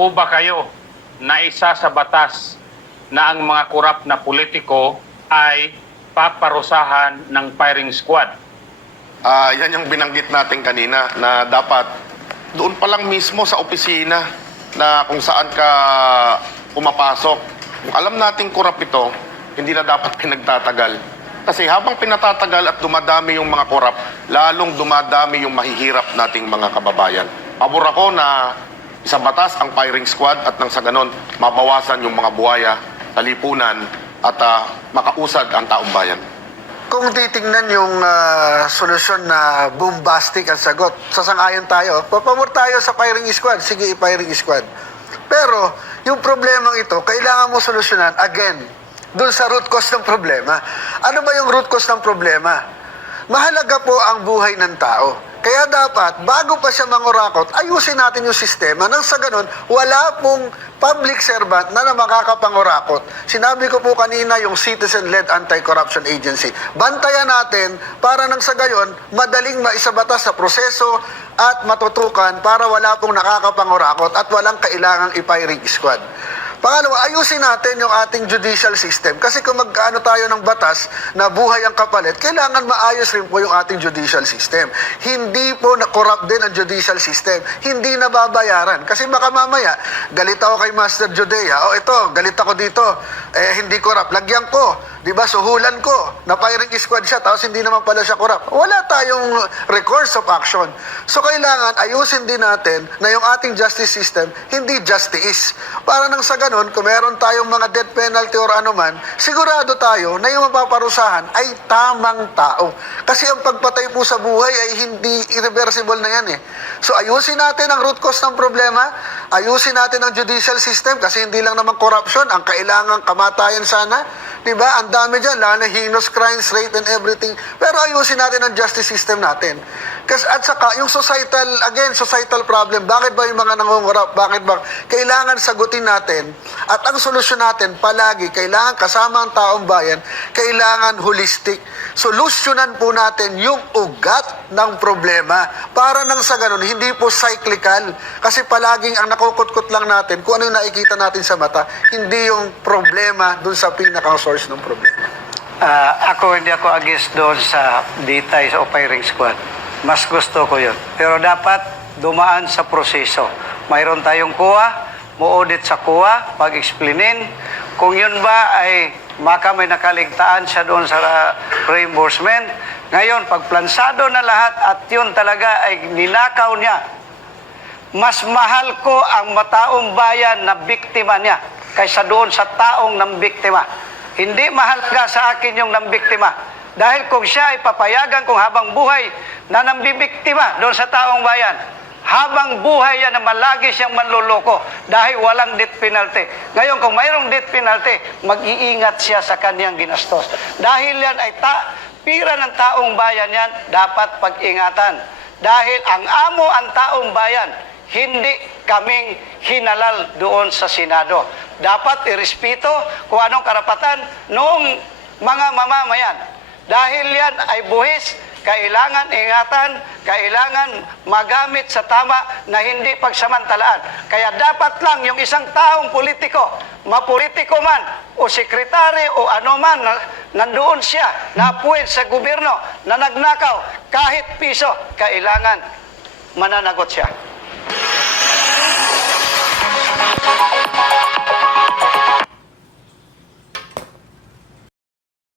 po ba kayo na isa sa batas na ang mga korap na politiko ay paparusahan ng firing squad? Yan yung binanggit natin kanina na dapat doon pa lang mismo sa opisina na kung saan ka pumapasok. Kung alam nating korap ito, hindi na dapat pinagtatagal. Kasi habang pinatatagal at dumadami yung mga korap, lalong dumadami yung mahihirap nating mga kababayan. Pabor ako na isa batas ang firing squad at nang sa ganon, mabawasan yung mga buhaya, talipunan at makausad ang taong bayan. Kung titingnan yung solusyon na bombastic ang sagot, sasang-ayon tayo, papamor tayo sa firing squad, sige i-firing squad. Pero yung problemang ito, kailangan mo solusyonan again, doon sa root cause ng problema. Ano ba yung root cause ng problema? Mahalaga po ang buhay ng tao. Kaya dapat, bago pa siya mangurakot, ayusin natin yung sistema nang sa ganun, wala pong public servant na makakapangurakot. Sinabi ko po kanina yung Citizen-Led Anti-Corruption Agency. Bantayan natin para nang sa gayon, madaling maisabatas sa proseso at matutukan para wala pong nakakapangurakot at walang kailangang i-firing squad. Pangalawa, ayusin natin yung ating judicial system. Kasi kung magkaano tayo ng batas na buhay ang kapalit, kailangan maayos rin po yung ating judicial system. Hindi po na-corrupt din ang judicial system. Hindi nababayaran. Kasi baka mamaya, galit ako kay Master Judea. O ito, galit ako dito. Hindi corrupt. Lagyan ko. Diba? Suhulan ko. Na-firing squad siya, tapos hindi naman pala siya corrupt. Wala tayong recourse of action. So kailangan ayusin din natin na yung ating justice system, hindi justice. Para nang sa ganun, kung meron tayong mga death penalty or anuman, sigurado tayo na yung mapaparusahan ay tamang tao. Kasi ang pagpatay po sa buhay ay hindi irreversible na yan eh. So ayusin natin ang root cause ng problema, ayusin natin ang judicial system kasi hindi lang naman corruption, ang kailangang kamatayan sana. Diba? Ang dami dyan, lalo na heinous crimes, rape and everything. Pero ayusin natin ang justice system natin. Kasi, at saka, yung societal, again, societal problem, bakit ba yung mga nangungurap? Bakit ba? Kailangan sagutin natin. At ang solusyon natin, palagi, kailangan kasama ang taong bayan, kailangan holistic. Solusyonan po natin yung ugat ng problema para nang sa ganun, hindi po cyclical. Kasi palaging ang nakukutkot lang natin, kung ano yung nakikita natin sa mata, hindi yung problema dun sa pinakang source ng problema. Hindi ako against doon sa details o firing squad. Mas gusto ko yun. Pero dapat dumaan sa proseso. Mayroon tayong kuha, mu-audit sa kuha, pag-explainin. Kung yun ba ay may nakaligtaan siya doon sa reimbursement. Ngayon, pagplansado na lahat at yun talaga ay ninakaw niya, mas mahal ko ang mataong bayan na biktima niya kaysa doon sa taong nambiktima. Hindi mahalaga sa akin yung nambiktima. Dahil kung siya ay papayagan kung habang buhay na nambibiktima doon sa taong bayan, habang buhay yan na malagi siyang manloloko dahil walang death penalty. Ngayon, kung mayroong death penalty, mag-iingat siya sa kanyang ginastos. Dahil yan ay pira ng taong bayan yan, dapat pag-ingatan. Dahil ang amo ang taong bayan, hindi kaming hinalal doon sa Senado. Dapat irespeto kung anong karapatan noong mga mamamayan. Dahil yan ay buhis, kailangan ingatan, kailangan magamit sa tama na hindi pagsamantalaan. Kaya dapat lang yung isang taong politiko, mapolitiko man o sekretary o ano man, nandoon siya, na-appoint sa gobyerno, na nagnakaw, kahit piso, kailangan mananagot siya.